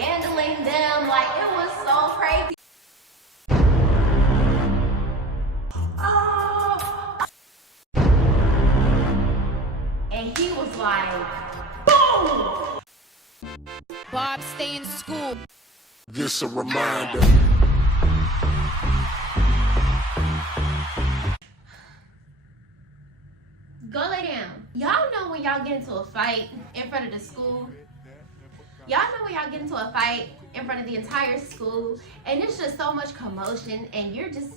handling them. Like, it was so crazy. And he was like, boom! Bob, stay in school. This a reminder. Go lay down. Y'all know when y'all get into a fight in front of the school? Y'all know when y'all get into a fight in front of the entire school and it's just so much commotion and you just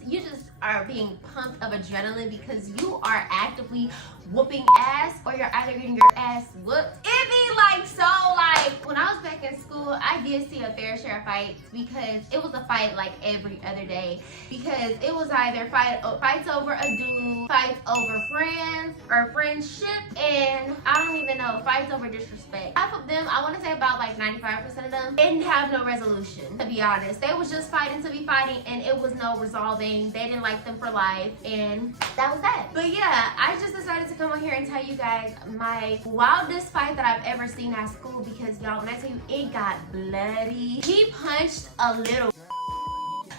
are being pumped of adrenaline because you are actively whooping ass, or you're either getting your ass whooped. It be like, so like, when I was back in school, I did see a fair share of fights because it was a fight like every other day, because it was either fights over a dude, fights over friends or friendship, and I don't even know, fights over disrespect. Half of them, I want to say about like 95% of them, didn't have no resolution, to be honest. They was just fighting to be fighting and it was no resolving. They didn't like them for life, and that was that. But yeah, I just decided to come on here and tell you guys my wildest fight that I've ever seen at school, because y'all, when I tell you it got bloody, he punched a little.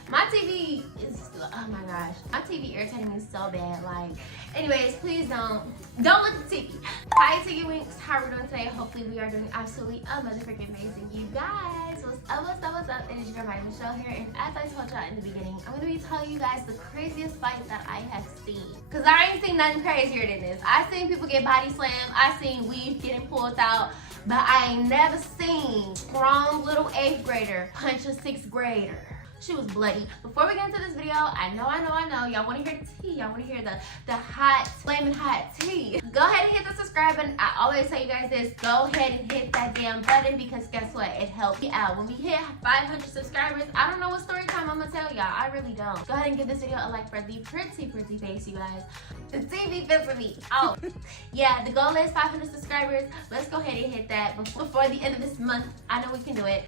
My TV is, oh my gosh, my TV irritating me so bad. Like, anyways, please don't look at the TV. Hi Tiggy Winks, how are we doing today? Hopefully we are doing absolutely motherfucking amazing. You guys, what's up? It is your girl Michelle here, and as I told y'all in the beginning, I'm gonna be telling you guys the craziest fight that I have seen. Cause I ain't seen nothing crazier than this. I seen people get body slammed, I seen weave getting pulled out, but I ain't never seen strong little 8th grader punch a 6th grader. She was bloody. Before we get into this video, I know, y'all want to hear the tea. Y'all want to hear the hot, flaming hot tea. Go ahead and hit the subscribe button. I always tell you guys this. Go ahead and hit that damn button, because guess what? It helps me out. When we hit 500 subscribers, I don't know what story time I'm going to tell y'all. I really don't. Go ahead and give this video a like for the pretty face, you guys. The TV fit for me. Oh, yeah, the goal is 500 subscribers. Let's go ahead and hit that before the end of this month. I know we can do it.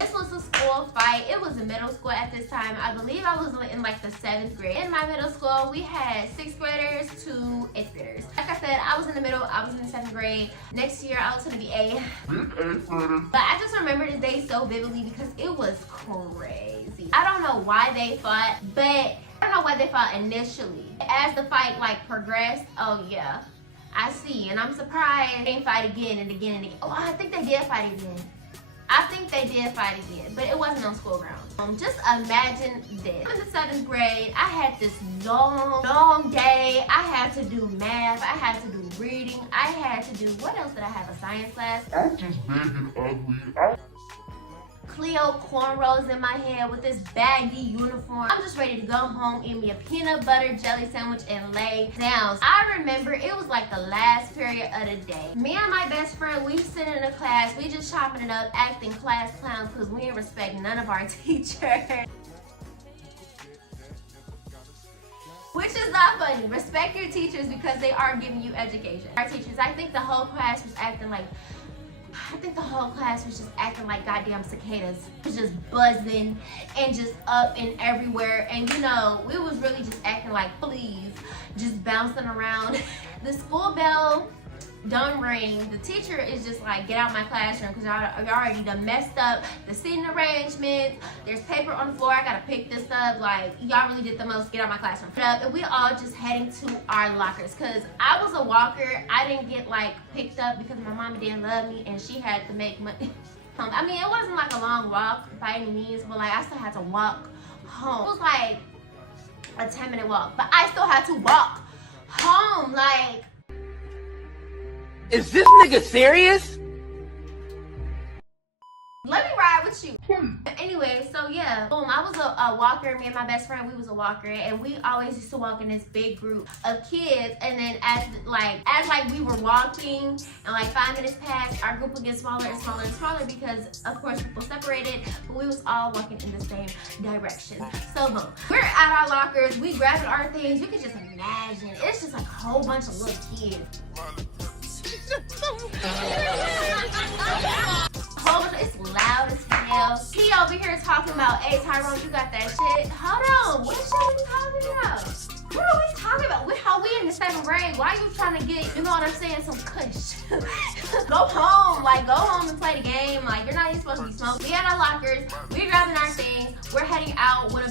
This was a school fight. It was in middle school at this time. I believe I was in like the 7th grade. In my middle school, we had 6th graders to 8th graders. Like I said, I was in the middle. I was in the 7th grade. Next year, I was going to be A. But I just remember the day so vividly because it was crazy. I don't know why they fought, but I don't know why they fought initially. As the fight like progressed, oh yeah, I see. And I'm surprised they didn't fight again and again and again. Oh, I think they did fight again. But it wasn't on school grounds. Just imagine this. In the 7th grade, I had this long day. I had to do math. I had to do reading. I had to do, what else did I have? A science class. I'm just big and ugly. Cleo cornrows in my head with this baggy uniform. I'm just ready to go home, eat me a peanut butter jelly sandwich, and lay down. I remember it was like the last period of the day. Me and my best friend, we sit in the class, we just chopping it up, acting class clowns because we didn't respect none of our teachers. Which is not funny. Respect your teachers because they are giving you education. Our teachers, I think the whole class was acting like goddamn cicadas. It was just buzzing and just up and everywhere. And you know, we was really just acting like fleas, just bouncing around. The school bell done ring. The teacher is just like, get out my classroom because y'all already done messed up the seating arrangements. There's paper on the floor. I gotta pick this up. Like, y'all really did the most. Get out my classroom. And we all just heading to our lockers because I was a walker. I didn't get like picked up because my mama didn't love me and she had to make money. I mean, it wasn't like a long walk by any means, but like I still had to walk home. It was like a 10-minute walk, but I still had to walk home. Like, is this nigga serious? let me ride with you. Anyway, so yeah, boom, I was a walker. Me and my best friend, we was a walker, and we always used to walk in this big group of kids. And then as we were walking and like 5 minutes passed, our group would get smaller and smaller and smaller because of course people separated, but we was all walking in the same direction. So boom, we're at our lockers, we grabbing our things. You can just imagine, it's just like a whole bunch of little kids. It's loud as hell. He over here talking about, hey Tyrone, you got that shit. Hold on, what shit are we talking about? What are we talking about? How we in the 7th grade? Why are you trying to get, you know what I'm saying, some kush? Go home. Like, go home and play the game. Like, you're not even supposed to be smoking. We had our lockers. We're grabbing our things. We're heading out one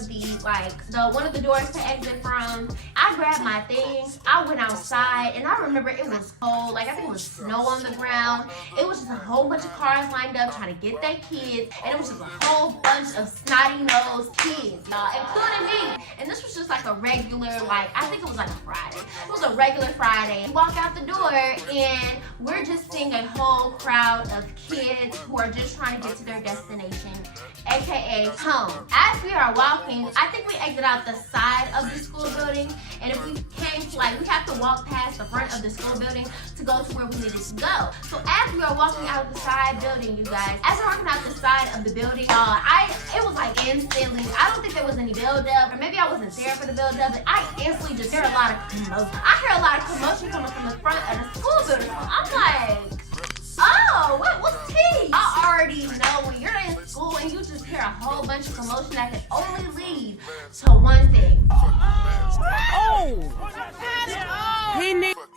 of the doors to exit from. I grabbed my things. I went outside, and I remember it was cold. Like, I think it was snow on the ground. It was just a whole bunch of cars lined up trying to get their kids, and it was just a whole bunch of snotty-nosed kids, y'all, including me. And this was just like a regular, like, I think it was like a Friday. It was a regular Friday. We walk out the door, and we're just seeing a whole crowd of kids who are just trying to get to their destination, aka home. As we are walking, I think we exit out the side of the school building, and if we came to, like, we have to walk past the front of the school building to go to where we needed to go. So as we are walking out the side building, you guys, as we're walking out the side of the building, it was like instantly, I don't think there was any build-up, or maybe I wasn't there for the build-up, but I instantly just hear a lot of commotion. I hear a lot of commotion coming from the front of the school building. So I'm like, oh, what's tea? I already know when you're in school and you just hear a whole bunch of commotion that can only lead to one thing.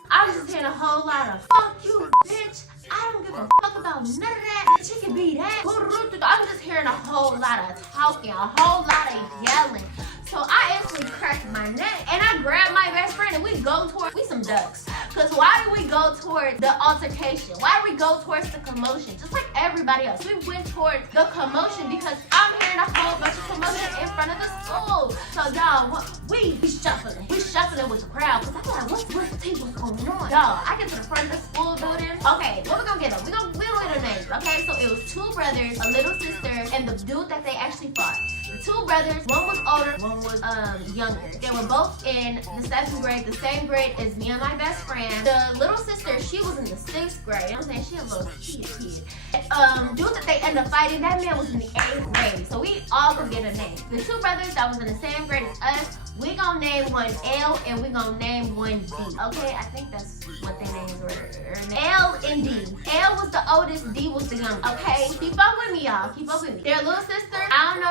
I was just hearing a whole lot of fuck you, bitch. I don't give a fuck about none of that. Bitch, it can be that. I was just hearing a whole lot of talking, a whole lot of yelling. So I instantly cracked my neck, and I grabbed my best friend, and we go towards, we some ducks. Because why do we go towards the altercation? Why do we go towards the commotion? Just like everybody else. We went towards the commotion because I'm hearing a whole bunch of commotion in front of the school. So y'all, we shuffling. We shuffling with the crowd. Because I'm like, what's going on? Y'all, I get to the front of the school building. Okay, what we gonna get them? We don't get their names. Okay, so it was two brothers, a little sister, and the dude that they actually fought. The two brothers, one was older, one was younger. They were both in the 7th grade, the same grade as me and my best friend. The little sister, she was in the 6th grade. You know what I'm saying? She a little kid. Dude that they ended up fighting, that man was in the 8th grade. So we all could get a name. The two brothers that was in the same grade as us, we gonna name one L and we gonna name one D. Okay, I think that's what their names were. L and D. L was the oldest, D was the youngest. Okay, keep up with me, y'all. Keep up with me. Their little sister, I don't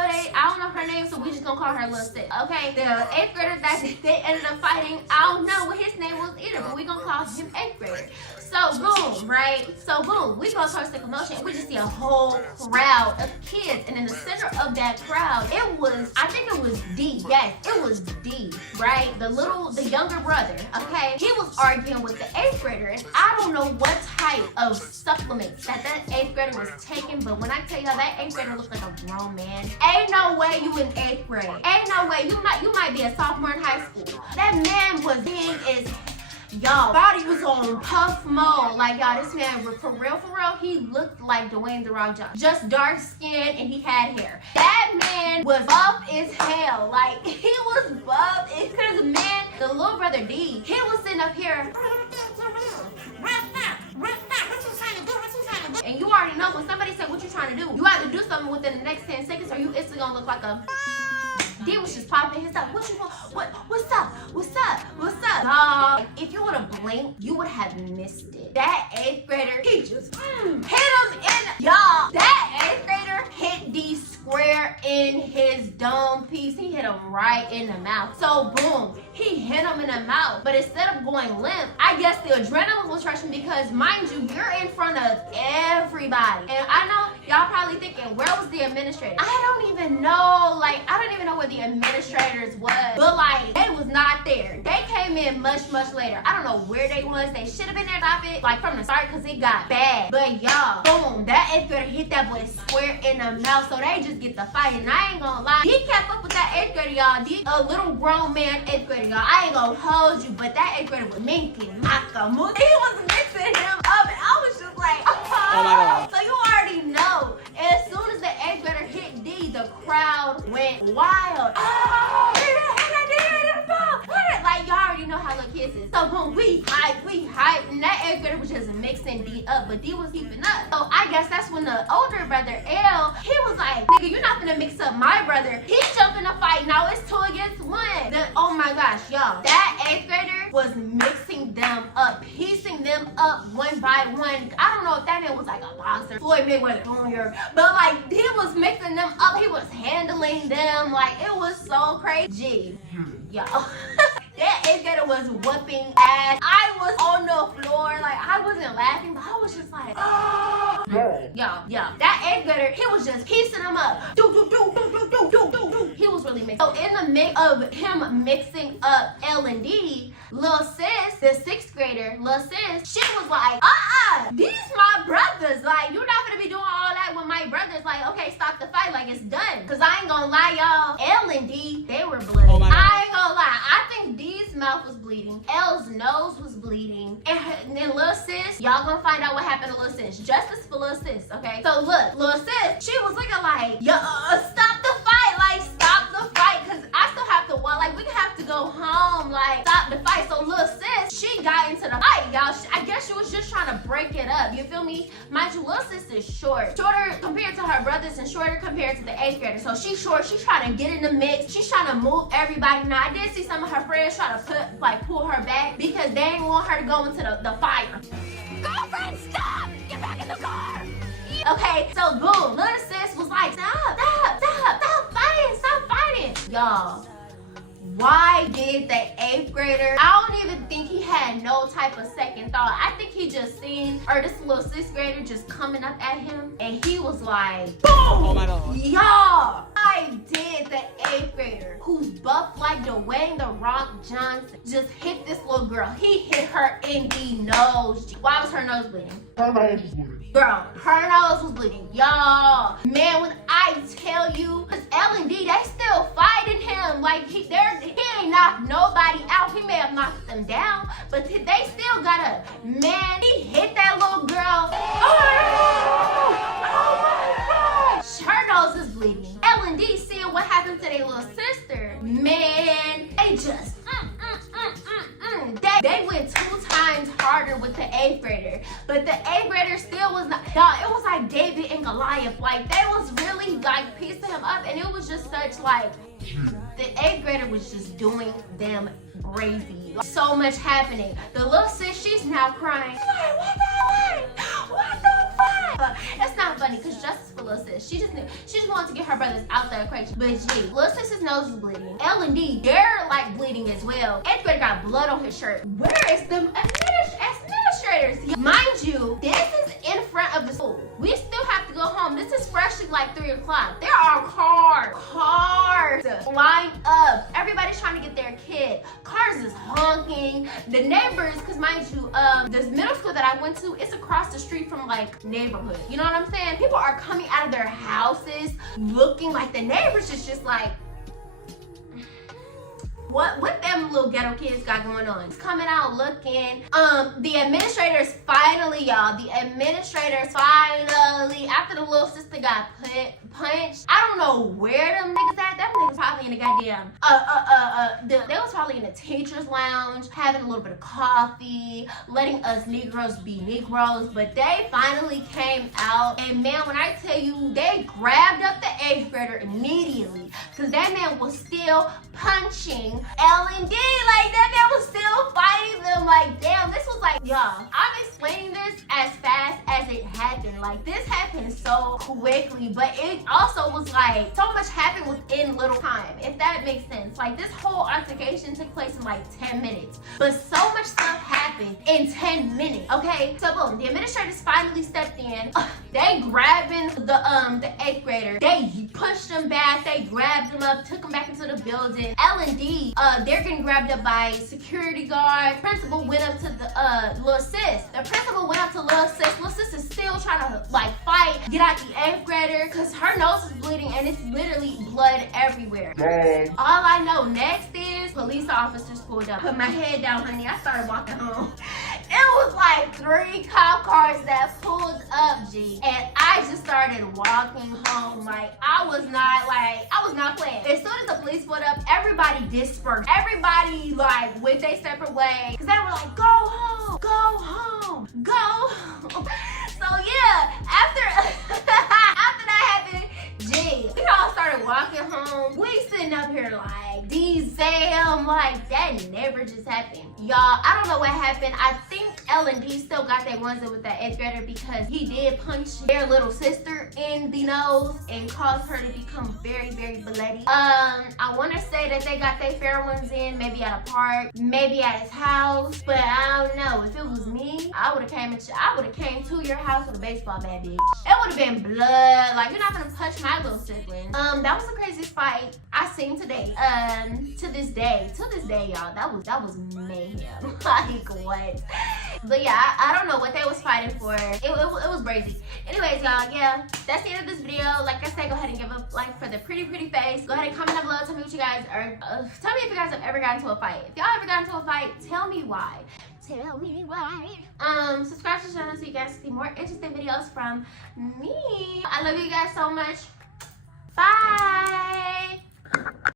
know her name, so we just gonna call her little sis. Okay, the 8th grader that they ended up fighting, I don't know what his name was either, but we gonna call him 8th grader. So boom, right? So boom, we go towards the commotion. We just see a whole crowd of kids, and in the center of that crowd, I think it was D. Yes, it was D, right? The younger brother. Okay, he was arguing with the 8th grader, and I don't know what type of supplements that 8th grader was taking, but when I tell y'all that 8th grader looks like a grown man, ain't no way you in 8th grade. Ain't no way you might be a sophomore in high school. That man was big as. Y'all, body was on puff mode. Like, y'all, this man, for real, he looked like Dwayne The Rock Johnson. Just dark skin and he had hair. That man was buff as hell. Like, he was buff. Because, man, the little brother D, he was sitting up here. And you already know when somebody said what you trying to do, you either do something within the next 10 seconds or you instantly gonna look like a... D was just popping his up. What you want? What's up? If you would have blinked, you would have missed it. That 8th grader, he just hit him in, y'all. That 8th grader hit D square in his dome piece. He hit him right in the mouth. So boom, he hit him in the mouth. But instead of going limp, I guess the adrenaline was rushing because, mind you, you're in front of everybody. And I know y'all probably thinking, where was the administrator? I don't even know. Like, I don't even know where the administrators was. But like, they was not there. They came in much later. I don't know where they was. They should have been there. Stop it. Like from the start, because it got bad. But y'all, boom, that 8th grader hit that boy square in the mouth. So they just get the fight. And I ain't gonna lie, he kept up with that 8th grader, y'all. A little grown man 8th grader, y'all. I ain't gonna hold you, but that 8th grader was minking. He was mixing him up, and I was just like, oh my God. So you already know, as soon as the 8th grader hit D, the crowd went wild. Oh, like, y'all already know how little kids is. So boom, we hype, and that 8th grader was just mixing D up, but D was keeping up. So I guess that's when the older brother, L, he was like, nigga, you're not gonna mix up my brother. He jumped in a fight, now it's 2 against 1. Oh my gosh, y'all, that 8th grader was mixing them up, piecing them up one by one. I don't know if that man was like a boxer, Floyd Mayweather Jr., but like, he was mixing them up, he was handling them, like, it was so crazy. Y'all. That 8th grader was whooping ass. I was on the floor, like, I wasn't laughing, but I was just like, Y'all, that 8th grader, he was just piecing them up. He was really mixing. So in the mix of him mixing up L&D, Lil Sis, the 6th grader, Lil Sis, she was like, these my brothers. Like, you're not gonna be doing all that with my brothers. Like, okay, stop the fight. Like, it's done. Cause I ain't gonna lie, y'all. L&D, they were bloody. Oh, I ain't gonna lie. I think D's mouth was bleeding. L's nose was bleeding. And then Lil Sis, y'all gonna find out what happened to Lil Sis. Justice for Lil Sis, okay? So look, Lil Sis, she was looking like, stop the fight. Like, stop the fight. Cause I still have to walk. Like, we have to go home. Like, stop the fight. So Lil Sis, she got into the fight, y'all. I guess she was just trying to break it up. You feel me? Mind you, Lil Sis is shorter compared to her brothers and shorter compared to the 8th grader. So she's short. She's trying to get in the mix. She's trying to move everybody. Now, I did see some of her friends try to pull her back because they didn't want her to go into the fire. Girlfriend, stop! Get back in the car! Okay, so boom, Lil Sis was like, stop fighting. Y'all, why did the 8th grader, I don't even think he had no type of second thought. I think he just seen, or this little 6th grader just coming up at him, and he was like, boom! Oh my God. Y'all, I did the 8th grader, who's buff like Dwayne The Rock Johnson, just hit this little girl. He hit her in the nose. Why was her nose bleeding? Her nose was bleeding. Girl, her nose was bleeding. Y'all, man, when I tell you, cause L&D, they still fighting him. Like, he ain't knocked nobody out. He may have knocked them down, but they still got up. Man, he hit that little girl. Oh my gosh. Her nose is bleeding. L&D seeing what happened to their little sister. Man, they just, They went 2 times harder with the 8th grader, but the 8th grader still was not, y'all, it was like David and Goliath. Like, they was really like piecing him up, and it was just such like, the 8th grader was just doing them crazy. So much happening. The little sis, she's now crying. Like, what the fuck? It's not funny because justice for little sis. She just wanted to get her brothers out the equation. But gee, little sis's nose is bleeding. L&D, they're like bleeding as well. 8th grader got blood on his shirt. Where is the administrators? Mind you, this is in front of the school. We still have to go home. This is freshly like 3 o'clock. There are cars lined up. Everybody's trying to get their kid. Cars is honking. The neighbors, because mind you, this middle school that I went to, it's across the street from like neighborhood. You know what I'm saying? People are coming out of their houses looking like the neighbors is just like, what them little ghetto kids got going on? It's coming out looking. The administrators finally, y'all, after the little sister got punched, I don't know where them niggas at. Them niggas probably in the goddamn, they was probably in the teacher's lounge, having a little bit of coffee, letting us Negroes be Negroes, but they finally came out, and man, when I tell you, they grabbed up the 8th grader immediately, because that man was still punching L&D, like that man was still fighting them. Like, damn, this was like, y'all, I'm explaining this as fast as it happened. Like, this happened so quickly, but it also was like, so much happened within little time, if that makes sense. Like, this whole altercation took place in like 10 minutes, but so much stuff happened in 10 minutes, okay? So boom, the administrators finally stepped in. They grabbing the 8th grader. They pushed him back. They grabbed him up, took him back into the building. L&D, they're getting grabbed up by security guard. Principal went up to the little sis. The principal went up to little sis. Little sis is still trying to like fight, get out the 8th grader, because her nose is bleeding and it's literally blood everywhere. All I know next is police officers pulled up. Put my head down, honey. I started walking home. It was like 3 cop cars that pulled up, G. And I just started walking home. Like, I was not playing. As soon as the police pulled up, everybody dispersed. Everybody like went their separate way. Because they were like, go home, go home, go home. So yeah, after that happened, G, we all started walking home. We sitting up here like, damn, like that never just happened. Y'all, I don't know what happened. I think L&D still got their ones with that 8th grader because he did punch their little sister in the nose and caused her to become very, very bloody. I want to say that they got their fair ones in, maybe at a park, maybe at his house, but I don't know. If it was me, I would have came to your house with a baseball bat, bitch. It would have been blood. Like, you're not gonna punch my little sibling. That was the craziest fight I seen today. To this day, y'all, that was mayhem. Like, what? But yeah, I don't know what they was fighting for. It was crazy. Anyways, y'all, yeah, that's the end of this video. Like I said, go ahead and give a like for the pretty face. Go ahead and comment down below. Tell me what you guys are. Tell me if you guys have ever gotten into a fight. If y'all ever got into a fight, tell me why. Tell me why. Subscribe to the channel so you guys see more interesting videos from me. I love you guys so much. Bye.